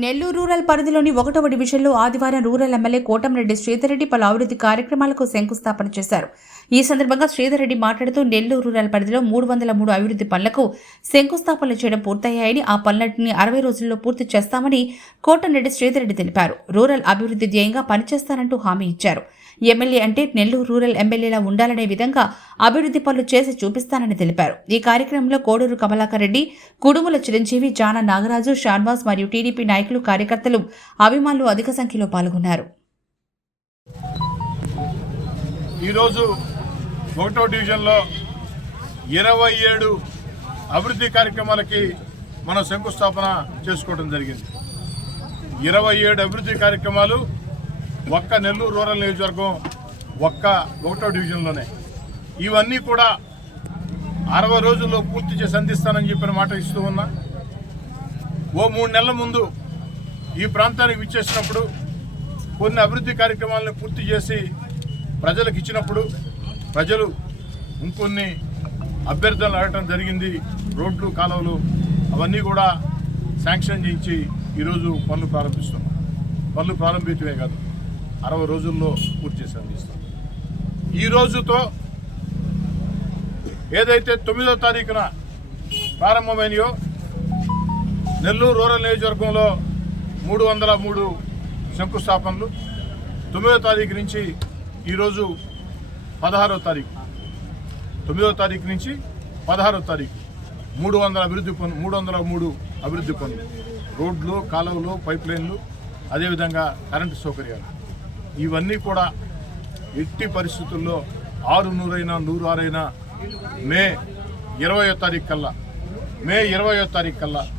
Nellore rural పరిధిలోని 1వ డివిజన్లో ఆదివారం రూరల్ ఎమ్మెల్యే కోటంరెడ్డి శ్రీధర్ రెడ్డి పలు అభివృద్ధి కార్యక్రమాలకు శంకుస్థాపన చేశారు. ఈ సందర్భంగా శ్రీధర్ రెడ్డి మాట్లాడుతూ నెల్లూరు రూరల్ పరిధిలో 303 అభివృద్ధి పనులకు శంకుస్థాపనలు చేయడం పూర్తయ్యాయని, ఆ పనులన్నింటినీ 60 రోజుల్లో పూర్తి చేస్తామని కోటంరెడ్డి శ్రీధర్ రెడ్డి తెలిపారు. రూరల్ అభివృద్ధి ధ్యేయంగా పనిచేస్తానంటూ హామీ ఇచ్చారు. ఎమ్మెల్యే అంటే నెల్లూరు రూరల్ ఎమ్మెల్యేలా ఉండాలనే విధంగా అభివృద్ధి పనులు చేసి చూపిస్తానని తెలిపారు. ఈ కార్యక్రమంలో కోడూరు కమలాకర్ రెడ్డి, కుడుముల చిరంజీవి, జానా నాగరాజు, షాన్వాస్ మరియు టీడీపీ నాయకులు, కార్యకర్తలు, అభిమానులు అధిక సంఖ్యలో పాల్గొన్నారు. ఈరోజు 1వ డివిజన్లో 27 అభివృద్ధి కార్యక్రమాలకి మనం శంకుస్థాపన చేసుకోవడం జరిగింది. 27 అభివృద్ధి కార్యక్రమాలు ఒక్క నెల్లూరు రూరల్ నియోజకవర్గం 1వ డివిజన్లోనే. ఇవన్నీ కూడా 60 రోజుల్లో పూర్తి చేసి అందిస్తానని చెప్పిన మాట ఇస్తూ ఉన్నా. ఓ 3 నెలల ముందు ఈ ప్రాంతానికి విచ్చేసినప్పుడు కొన్ని అభివృద్ధి కార్యక్రమాలను పూర్తి చేసి ప్రజలకు ఇచ్చినప్పుడు ప్రజలు ఇంకొన్ని అభ్యర్థనలు అడగటం జరిగింది. రోడ్లు, కాలువలు అవన్నీ కూడా శాంక్షన్ చేయించి ఈరోజు పనులు ప్రారంభిస్తున్నాం. పనులు ప్రారంభించమే కాదు, 60 రోజుల్లో పూర్తి చేసి అందిస్తాం. ఈ రోజుతో ఏదైతే 9వ తారీఖున ప్రారంభమైనయో నెల్లూరు రూరల్ నియోజకవర్గంలో 303 శంకుస్థాపనలు, 9వ తారీఖు నుంచి ఈరోజు 16వ తారీఖు, 9వ తారీఖు నుంచి 16వ తారీఖు 303 అభివృద్ధి పనులు, రోడ్లు, కాలువలు, పైప్ లైన్లు, అదేవిధంగా కరెంటు సౌకర్యాలు. ఇవన్నీ కూడా ఎట్టి పరిస్థితుల్లో 600 106 మే 20వ తారీఖు కల్లా